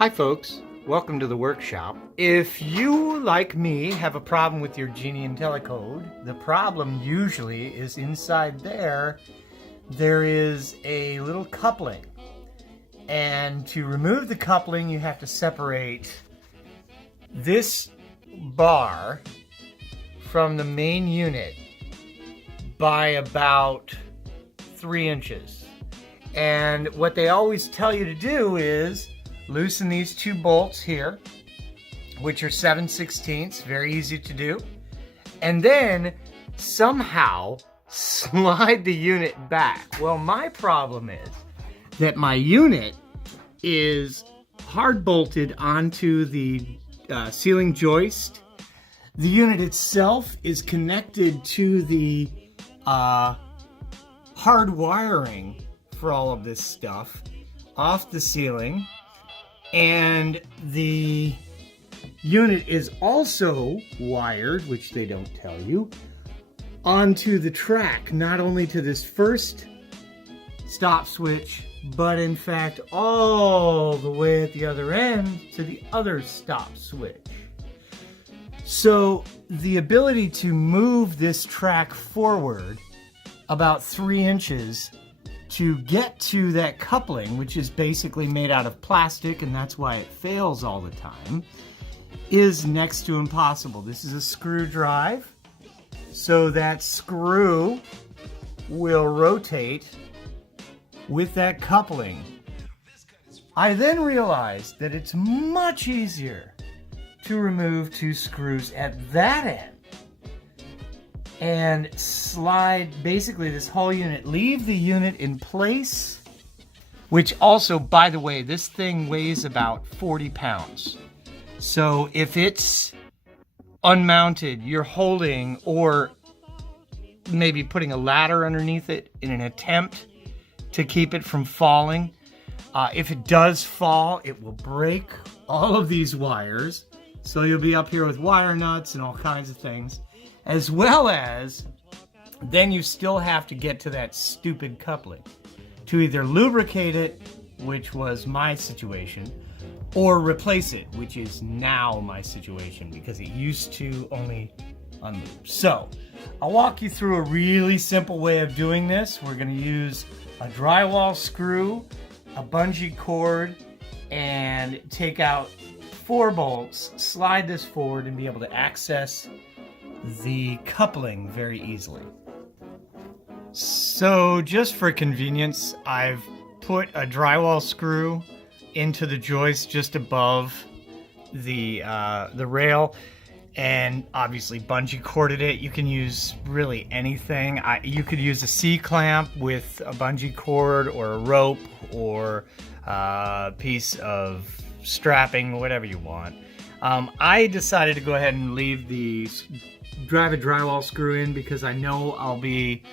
Hi folks, welcome to the workshop. If you, like me, have a problem with your Genie IntelliCode, the problem usually is inside there is a little coupling. And to remove the coupling, you have to separate this bar from the main unit by about 3 inches. And what they always tell you to do is loosen these two bolts here, which are 7/16, very easy to do. And then somehow slide the unit back. Well, my problem is that my unit is hard bolted onto the ceiling joist. The unit itself is connected to the hard wiring for all of this stuff off the ceiling. And the unit is also wired, which they don't tell you, onto the track, not only to this first stop switch, but in fact all the way at the other end to the other stop switch. So the ability to move this track forward about 3 inches to get to that coupling, which is basically made out of plastic, and that's why it fails all the time, is next to impossible. This is a screw drive, so that screw will rotate with that coupling. I then realized that it's much easier to remove 2 screws at that end and slide basically this whole unit, leave the unit in place, which also, by the way, this thing weighs about 40 pounds. So if it's unmounted, you're holding or maybe putting a ladder underneath it in an attempt to keep it from falling. If it does fall, it will break all of these wires. So you'll be up here with wire nuts and all kinds of things. As well as, then you still have to get to that stupid coupling to either lubricate it, which was my situation, or replace it, which is now my situation because it used to only unloop. So I'll walk you through a really simple way of doing this. We're going to use a drywall screw, a bungee cord, and take out 4 bolts, slide this forward, and be able to access the coupling very easily. So just for convenience, I've put a drywall screw into the joist just above the rail, and obviously bungee corded it. You can use really anything. You could use a C-clamp with a bungee cord or a rope or a piece of strapping, whatever you want. I decided to go ahead and drive a drywall screw in because I know I'll be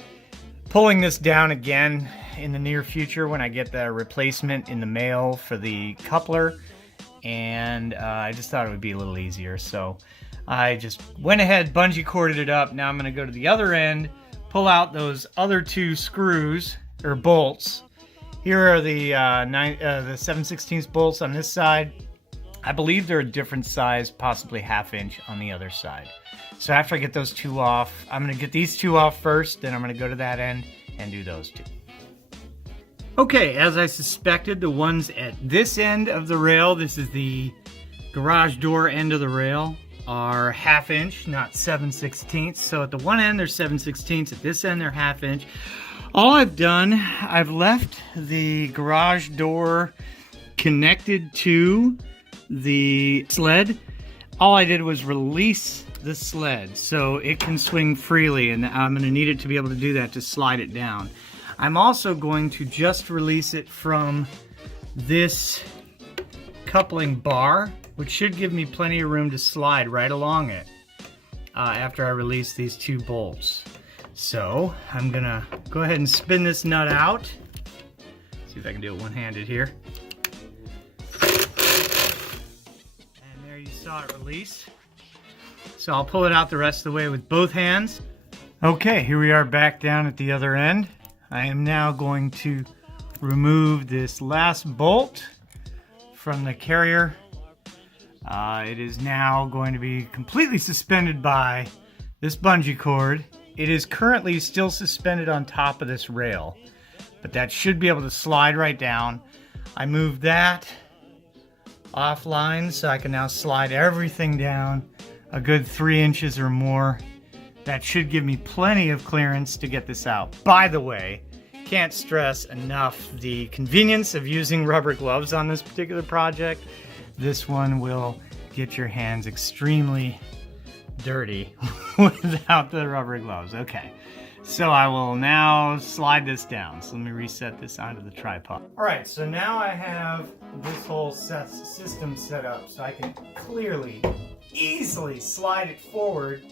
pulling this down again in the near future when I get the replacement in the mail for the coupler, and I just thought it would be a little easier, so I just went ahead, bungee corded it up. Now I'm going to go to the other end, pull out those other 2 screws or bolts. Here are the 7/16 bolts on this side. I believe they're a different size, possibly 1/2 inch on the other side. So after I get those 2 off, I'm going to get these 2 off first, then I'm going to go to that end and do those 2. Okay, as I suspected, the ones at this end of the rail, this is the garage door end of the rail, are 1/2 inch, not 7/16. So at the one end, they're 7/16. At this end, they're 1/2 inch. All I've done, I've left the garage door connected to the sled. All I did was release the sled so it can swing freely, and I'm going to need it to be able to do that to slide it down. I'm also going to just release it from this coupling bar, which should give me plenty of room to slide right along it after I release these 2 bolts. So I'm going to go ahead and spin this nut out. See if I can do it one-handed here. Saw it release. So I'll pull it out the rest of the way with both hands. Okay, here we are back down at the other end. I am now going to remove this last bolt from the carrier. It is now going to be completely suspended by this bungee cord. It is currently still suspended on top of this rail, but that should be able to slide right down. I moved that offline so I can now slide everything down a good 3 inches or more. That should give me plenty of clearance to get this out. By the way, can't stress enough the convenience of using rubber gloves on this particular project. This one will get your hands extremely dirty without the rubber gloves. Okay, so I will now slide this down. So let me reset this onto the tripod. All right, so now I have this whole system set up so I can clearly, easily slide it forward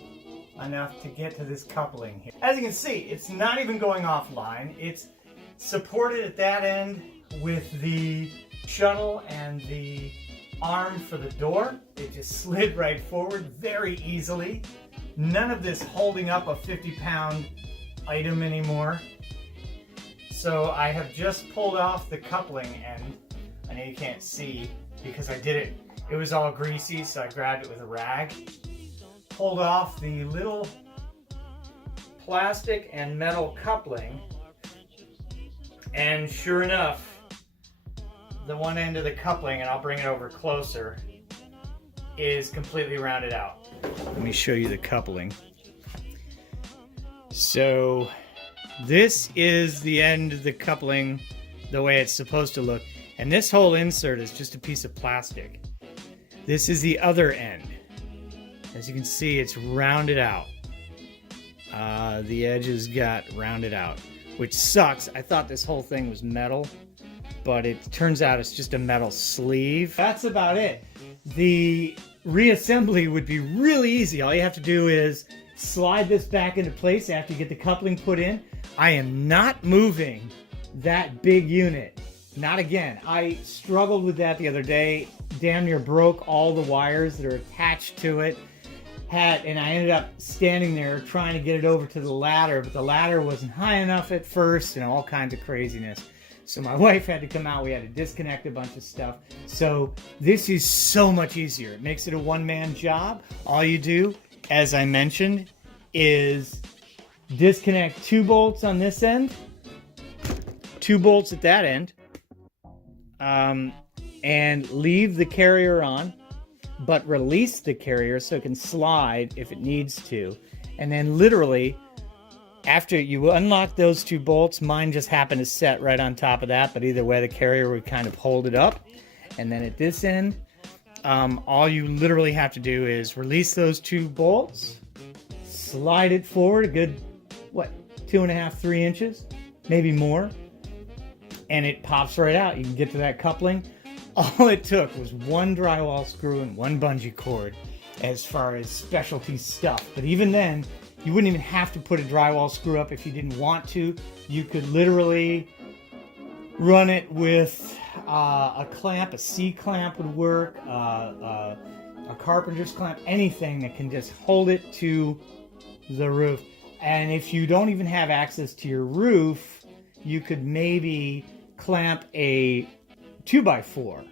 enough to get to this coupling here. As you can see, it's not even going offline. It's supported at that end with the shuttle and the arm for the door. It just slid right forward very easily. None of this holding up a 50-pound item anymore. So I have just pulled off the coupling end. I know you can't see because I did it. It was all greasy, so I grabbed it with a rag. Pulled off the little plastic and metal coupling, and sure enough, the one end of the coupling, and I'll bring it over closer, is completely rounded out. Let me show you the coupling. So this is the end of the coupling the way it's supposed to look, and this whole insert is just a piece of plastic. This is the other end. As you can see, it's rounded out. The edges got rounded out, which sucks. I thought this whole thing was metal, but it turns out it's just a metal sleeve. That's about it. The reassembly would be really easy. All you have to do is slide this back into place after you get the coupling put in. I am not moving that big unit. Not again. I struggled with that the other day. Damn near broke all the wires that are attached to it. And I ended up standing there trying to get it over to the ladder, but the ladder wasn't high enough at first, and all kinds of craziness. So my wife had to come out. We had to disconnect a bunch of stuff. So this is so much easier. It makes it a one-man job. All you do, as I mentioned, is disconnect 2 bolts on this end, 2 bolts at that end, and leave the carrier on, but release the carrier so it can slide if it needs to. And then literally, after you unlock those 2 bolts, mine just happened to set right on top of that, but either way the carrier would kind of hold it up. And then at this end, all you literally have to do is release those 2 bolts, slide it forward a good, 2.5, 3 inches, maybe more, and it pops right out. You can get to that coupling. All it took was 1 drywall screw and 1 bungee cord as far as specialty stuff. But even then, you wouldn't even have to put a drywall screw up if you didn't want to. You could literally run it with a clamp. A C-clamp would work, a carpenter's clamp, anything that can just hold it to the roof. And if you don't even have access to your roof, you could maybe clamp a 2x4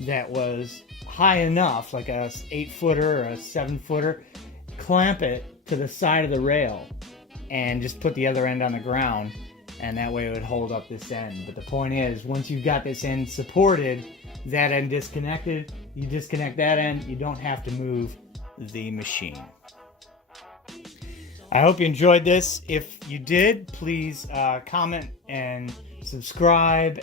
that was high enough, like a 8-footer or a 7-footer, clamp it to the side of the rail and just put the other end on the ground, and that way it would hold up this end. But the point is, once you've got this end supported, that end disconnected, you disconnect that end, you don't have to move the machine. I hope you enjoyed this. If you did, please comment and subscribe